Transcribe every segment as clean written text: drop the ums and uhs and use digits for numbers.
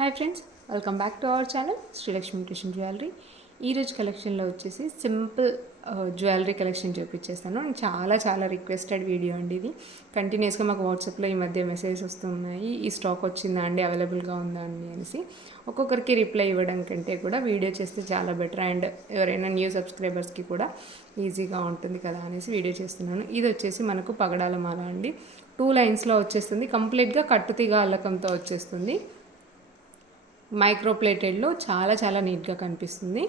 Hi friends, welcome back to our channel Srilakshmi tuition jewellery. ఈరోజు కలెక్షన్లో వచ్చేసి సింపుల్ జ్యువెలరీ కలెక్షన్ చూపించేస్తాను. చాలా రిక్వెస్టెడ్ వీడియో అండి ఇది. కంటిన్యూస్గా మాకు వాట్సాప్లో ఈ మధ్య మెసేజెస్ వస్తున్నాయి, ఈ స్టాక్ వచ్చిందా అండి, అవైలబుల్గా ఉందా అండి అనేసి. ఒక్కొక్కరికి రిప్లై ఇవ్వడం కంటే కూడా వీడియో చేస్తే చాలా బెటర్, అండ్ ఎవరైనా న్యూ సబ్స్క్రైబర్స్కి కూడా ఈజీగా ఉంటుంది కదా అనేసి వీడియో చేస్తున్నాను. ఇది వచ్చేసి మనకు పగడాల మాల అండి. 2 లైన్స్లో వచ్చేస్తుంది, కంప్లీట్గా కట్టుతీగ అల్లకంతో వచ్చేస్తుంది. మైక్రో ప్లేటెడ్లో చాలా నీట్గా కనిపిస్తుంది.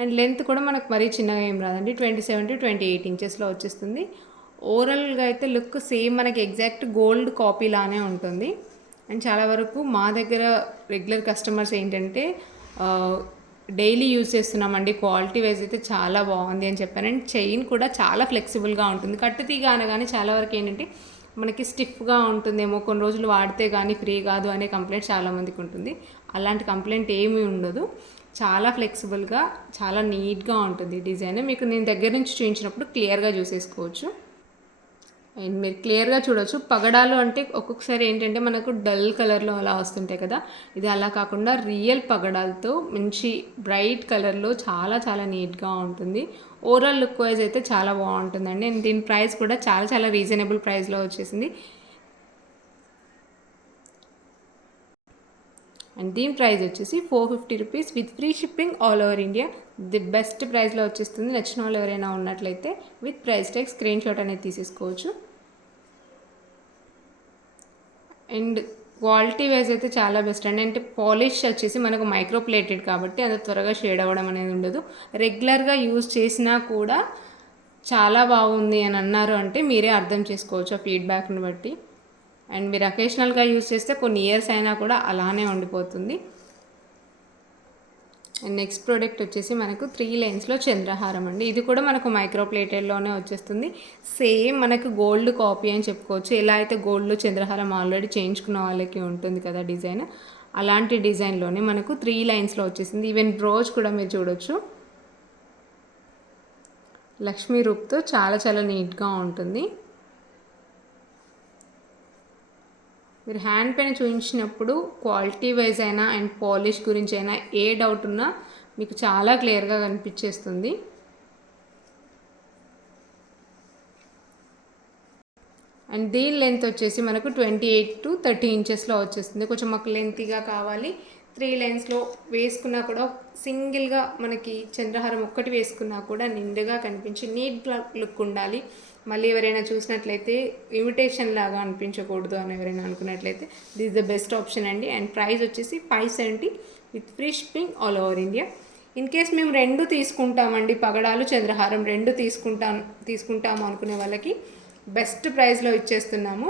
అండ్ లెంత్ కూడా మనకు మరీ చిన్నగా ఏం రాదండి, 27 to 28 ఇంచెస్లో వచ్చేస్తుంది. ఓవరాల్గా అయితే లుక్ సేమ్ మనకి ఎగ్జాక్ట్ గోల్డ్ కాపీ లానే ఉంటుంది. అండ్ చాలా వరకు మా దగ్గర రెగ్యులర్ కస్టమర్స్ ఏంటంటే డైలీ యూజ్ చేస్తున్నామండి, క్వాలిటీ వైజ్ అయితే చాలా బాగుంది అని చెప్పాను. అండ్ చైన్ కూడా చాలా ఫ్లెక్సిబుల్గా ఉంటుంది. కట్టుతీగ అనగానే చాలా వరకు ఏంటంటే మనకి స్టిఫ్గా ఉంటుందేమో, కొన్ని రోజులు వాడితే కానీ ఫ్రీ కాదు అనే కంప్లైంట్ చాలామందికి ఉంటుంది. అలాంటి కంప్లైంట్ ఏమీ ఉండదు. చాలా ఫ్లెక్సిబుల్గా చాలా నీట్గా ఉంటుంది డిజైన్. మీకు నేను దగ్గర నుంచి చూపించినప్పుడు క్లియర్గా చూసేసుకోవచ్చు. అండ్ మీరు క్లియర్గా చూడవచ్చు. పగడాలు అంటే ఒక్కొక్కసారి ఏంటంటే మనకు డల్ కలర్లో అలా వస్తుంటాయి కదా, ఇది అలా కాకుండా రియల్ పగడాలతో మంచి బ్రైట్ కలర్లో చాలా నీట్గా ఉంటుంది. ఓవరాల్ లుక్ వైజ్ అయితే చాలా బాగుంటుందండి. అండ్ దీని ప్రైస్ కూడా చాలా రీజనబుల్ ప్రైస్లో వచ్చేసింది. అండ్ దీని ప్రైస్ వచ్చేసి 450 rupees with free shipping all over India. The best ప్రైస్లో వచ్చేస్తుంది. నచ్చిన వాళ్ళు ఎవరైనా ఉన్నట్లయితే with price tag screen shot అనేది తీసేసుకోవచ్చు. అండ్ క్వాలిటీ వైజ్ అయితే చాలా బెస్ట్ అండి. అంటే పాలిష్ వచ్చేసి మనకు మైక్రో ప్లేటెడ్ కాబట్టి అది త్వరగా షేడ్ అవ్వడం అనేది ఉండదు. రెగ్యులర్గా యూజ్ చేసినా కూడా చాలా బాగుంది అని అన్నారు అంటే మీరే అర్థం చేసుకోవచ్చు ఆ ఫీడ్బ్యాక్ని బట్టి. అండ్ మీరు అకేషనల్గా యూజ్ చేస్తే కొన్ని ఇయర్స్ అయినా కూడా అలానే ఉండిపోతుంది. అండ్ నెక్స్ట్ ప్రోడక్ట్ వచ్చేసి మనకు 3 లైన్స్లో చంద్రహారం అండి. ఇది కూడా మనకు మైక్రో ప్లేటెడ్లోనే వచ్చేస్తుంది. సేమ్ మనకు గోల్డ్ కాపీ అని చెప్పుకోవచ్చు. ఎలా అయితే గోల్డ్లో చంద్రహారం ఆల్రెడీ చేయించుకున్న వాళ్ళకి ఉంటుంది కదా డిజైన్, అలాంటి డిజైన్లోనే మనకు 3 లైన్స్లో వచ్చేసింది. ఈవెన్ బ్రోచ్ కూడా మీరు చూడొచ్చు, లక్ష్మీ రూప్తో చాలా నీట్గా ఉంటుంది. మీరు హ్యాండ్ పైన చూపించినప్పుడు క్వాలిటీ వైజ్ అయినా అండ్ పాలిష్ గురించి అయినా ఏ డౌట్ ఉన్నా మీకు చాలా క్లియర్గా కనిపించేస్తుంది. అండ్ దీని లెంత్ వచ్చేసి మనకు 28 to 30 ఇంచెస్లో వచ్చేస్తుంది. కొంచెం మాకు లెంతీగా కావాలి. 3 లైన్స్లో వేసుకున్నా కూడా సింగిల్గా మనకి చంద్రహారం ఒక్కటి వేసుకున్నా కూడా నిండుగా కనిపించి నీట్ లుక్ ఉండాలి. మళ్ళీ ఎవరైనా చూసినట్లయితే ఇమిటేషన్ లాగా అనిపించకూడదు అని ఎవరైనా అనుకున్నట్లయితే దిస్ ద బెస్ట్ ఆప్షన్ అండి. అండ్ ప్రైస్ వచ్చేసి 570 with free shipping all over India. In case మేము 2 తీసుకుంటామండి, పగడాలు చంద్రహారం 2 తీసుకుంటాము అనుకునే వాళ్ళకి బెస్ట్ ప్రైస్లో ఇచ్చేస్తున్నాము.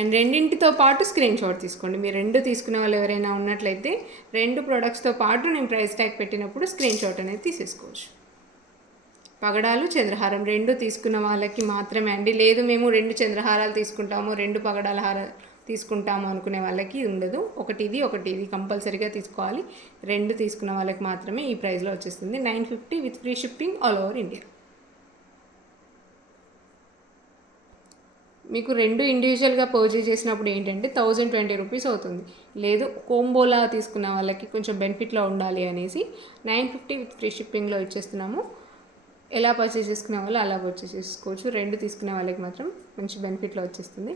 అండ్ రెండింటితో పాటు స్క్రీన్ షాట్ తీసుకోండి. మీరు 2 తీసుకునే వాళ్ళు ఎవరైనా ఉన్నట్లయితే 2 ప్రోడక్ట్స్తో పాటు నేను ప్రైస్ ట్యాగ్ పెట్టినప్పుడు స్క్రీన్ షాట్ అనేది తీసేసుకోవచ్చు. పగడాలు చంద్రహారం 2 తీసుకున్న వాళ్ళకి మాత్రమే అండి. లేదు మేము 2 చంద్రహారాలు తీసుకుంటాము, 2 పగడాల హారాలు తీసుకుంటాము అనుకునే వాళ్ళకి ఉండదు. ఒకటి ఇది కంపల్సరీగా తీసుకోవాలి. 2 తీసుకున్న వాళ్ళకి మాత్రమే ఈ ప్రైస్లో వచ్చేస్తుంది. 950 with free shipping all over India. మీకు 2 ఇండివిజువల్గా పర్చేజ్ చేసినప్పుడు ఏంటంటే 1020 రూపీస్ అవుతుంది. లేదు కోంబోలా తీసుకున్న వాళ్ళకి కొంచెం బెనిఫిట్లో ఉండాలి అనేసి 950 విత్ ఫ్రీ షిప్పింగ్లో ఇచ్చేస్తున్నాము. ఎలా పర్చేజ్ చేసుకునే వాళ్ళు అలా పర్చేజ్ చేసుకోవచ్చు. 2 తీసుకునే వాళ్ళకి మాత్రం మంచి బెనిఫిట్లో వచ్చేస్తుంది.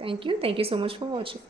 Thank you so much for watching.